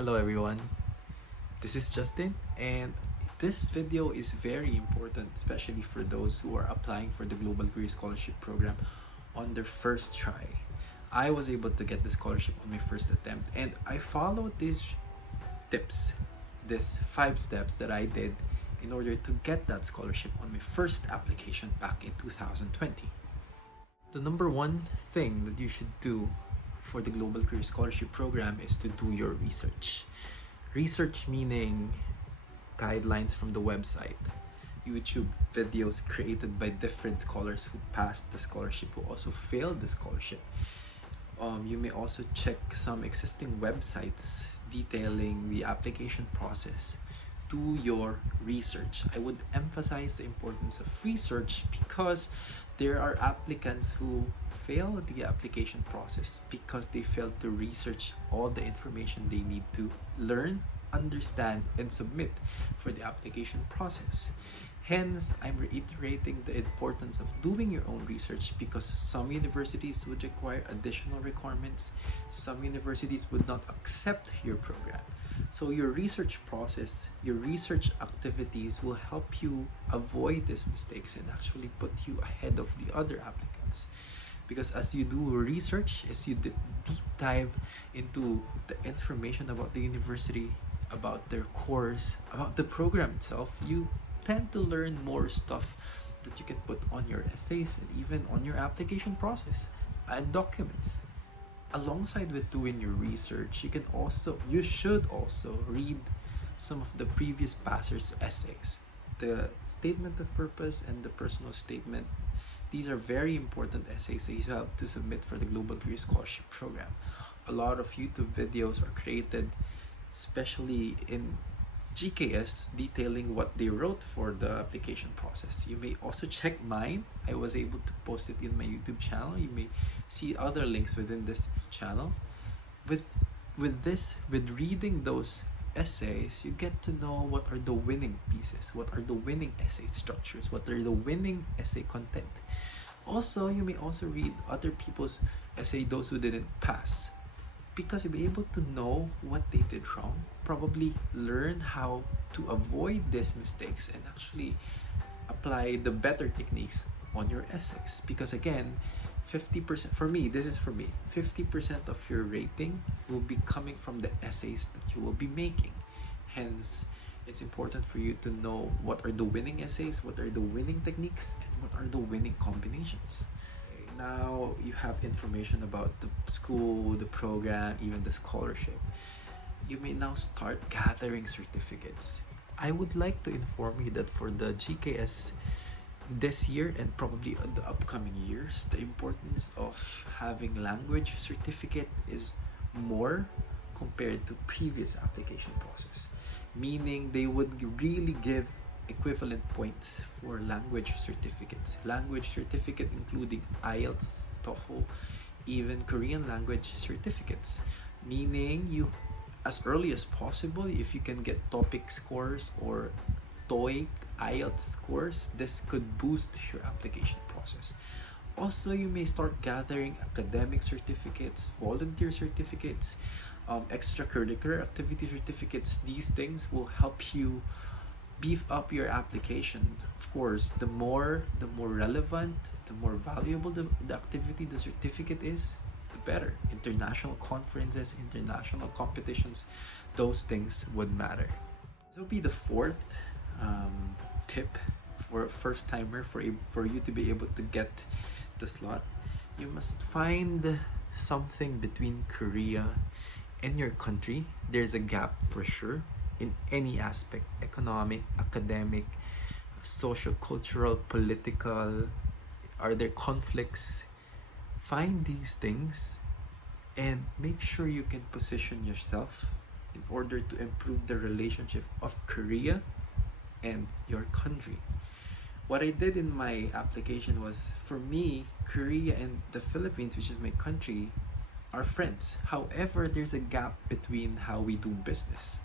Hello everyone, this is Justin, and this video is very important, especially for those who are applying for the Global Career Scholarship Program on their first try. I was able to get the scholarship on my first attempt, and I followed these tips, these 5 steps that I did in order to get that scholarship on my first application back in 2020. The number one thing that you should do for the Global Career Scholarship Program is to do your research. Research meaning guidelines from the website, YouTube videos created by different scholars who passed the scholarship, who also failed the scholarship. You may also check some existing websites detailing the application process. Do your research. I would emphasize the importance of research because there are applicants who fail the application process because they failed to research all the information they need to learn, understand, and submit for the application process. Hence, I'm reiterating the importance of doing your own research because some universities would require additional requirements. Some universities would not accept your program. So your research process, your research activities will help you avoid these mistakes and actually put you ahead of the other applicants. Because as you do research, as you deep dive into the information about the university, about their course, about the program itself, you tend to learn more stuff that you can put on your essays and even on your application process and documents. Alongside with doing your research, you should also read some of the previous passers' essays. The statement of purpose and the personal statement, these are very important essays that you have to submit for the Global Career Scholarship Program. A lot of YouTube videos are created, especially in GKS, detailing what they wrote for the application process. You may also check mine. I was able to post it in my YouTube channel. You may see other links within this channel. With reading those essays, you get to know what are the winning pieces, what are the winning essay structures, what are the winning essay content. Also, you may also read other people's essay, those who didn't pass, because you'll be able to know what they did wrong, probably learn how to avoid these mistakes and actually apply the better techniques on your essays. Because again, 50%, for me, 50% of your rating will be coming from the essays that you will be making. Hence, it's important for you to know what are the winning essays, what are the winning techniques, and what are the winning combinations. Now you have information about the school, the program, even the scholarship. You may now start gathering certificates. I would like to inform you that for the GKS this year and probably the upcoming years, the importance of having language certificate is more compared to previous application process. Meaning they would really give equivalent points for language certificates. Language certificate including IELTS, TOEFL, even Korean language certificates. Meaning you, as early as possible, if you can get TOPIK scores or TOEIC, IELTS scores, this could boost your application process. Also, you may start gathering academic certificates, volunteer certificates, extracurricular activity certificates. These things will help you beef up your application. Of course, the more relevant, the more valuable the activity, the certificate is, the better. International conferences, international competitions, those things would matter. This will be the fourth tip for a first timer for you to be able to get the slot. You must find something between Korea and your country. There's a gap for sure in any aspect: economic, academic, social, cultural, political. Are there conflicts? Find these things and make sure you can position yourself in order to improve the relationship of Korea and your country. What I did in my application was, for me, Korea and the Philippines, which is my country, are friends. However, there's a gap between how we do business.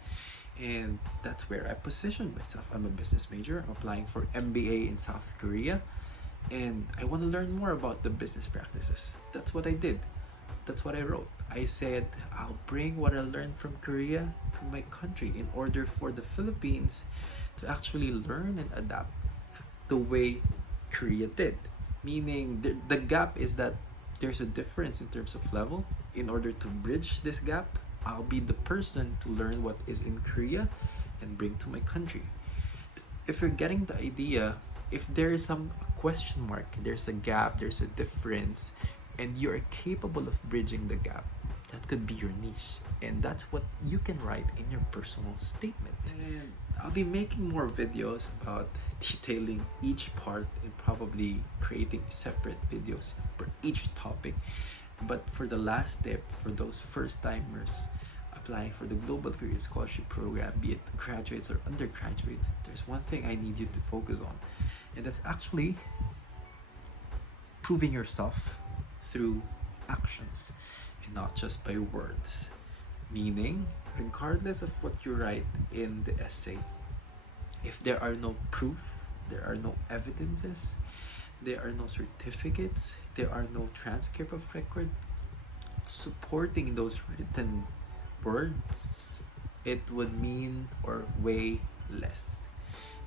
And that's where I positioned myself. I'm a business major. I'm applying for MBA in South Korea. And I want to learn more about the business practices. That's what I did. That's what I wrote. I said I'll bring what I learned from Korea to my country in order for the Philippines to actually learn and adapt the way Korea did. Meaning, the gap is that there's a difference in terms of level. In order to bridge this gap, I'll be the person to learn what is in Korea and bring to my country. If you're getting the idea, if there is some question mark, there's a gap, there's a difference, and you're capable of bridging the gap, that could be your niche. And that's what you can write in your personal statement. And I'll be making more videos about detailing each part and probably creating separate videos for each topic. But for the last step, for those first timers applying for the Global Career Scholarship Program, be it graduates or undergraduates, there's one thing I need you to focus on, and that's actually proving yourself through actions and not just by words. Meaning, regardless of what you write in the essay, if there are no proof, there are no evidences, there are no certificates, there are no transcript of record supporting those written words, it would mean or weigh less.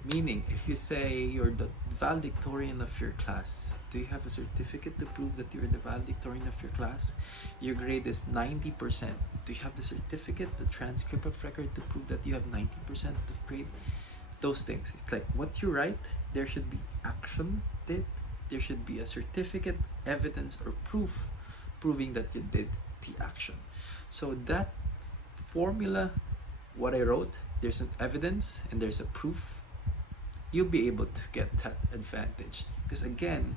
Meaning, if you say you're the valedictorian of your class, do you have a certificate to prove that you're the valedictorian of your class? Your grade is 90%. Do you have the certificate, the transcript of record to prove that you have 90% of grade? Those things. It's like what you write, there should be action did. There should be a certificate, evidence, or proof proving that you did the action. So that formula, what I wrote, there's an evidence and there's a proof, you'll be able to get that advantage. Because again,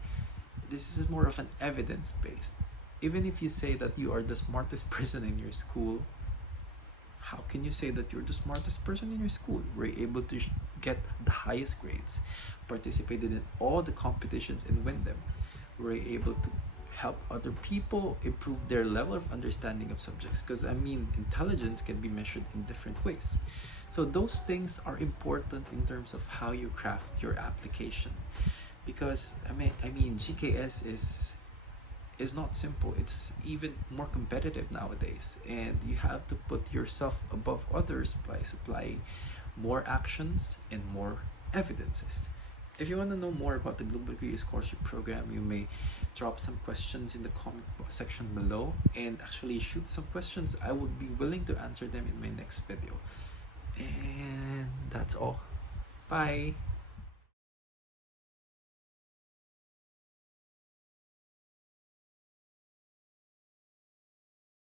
this is more of an evidence based. Even if you say that you are the smartest person in your school, how can you say that you're the smartest person in your school? We're able to get the highest grades, participated in all the competitions and win them. We're able to help other people improve their level of understanding of subjects, because I mean, intelligence can be measured in different ways. So those things are important in terms of how you craft your application, because I mean GKS is not simple. It's even more competitive nowadays, and you have to put yourself above others by supplying more actions and more evidences. If you want to know more about the Global Career Scholarship Program, you may drop some questions in the comment section below and actually shoot some questions. I would be willing to answer them in my next video. And that's all. Bye.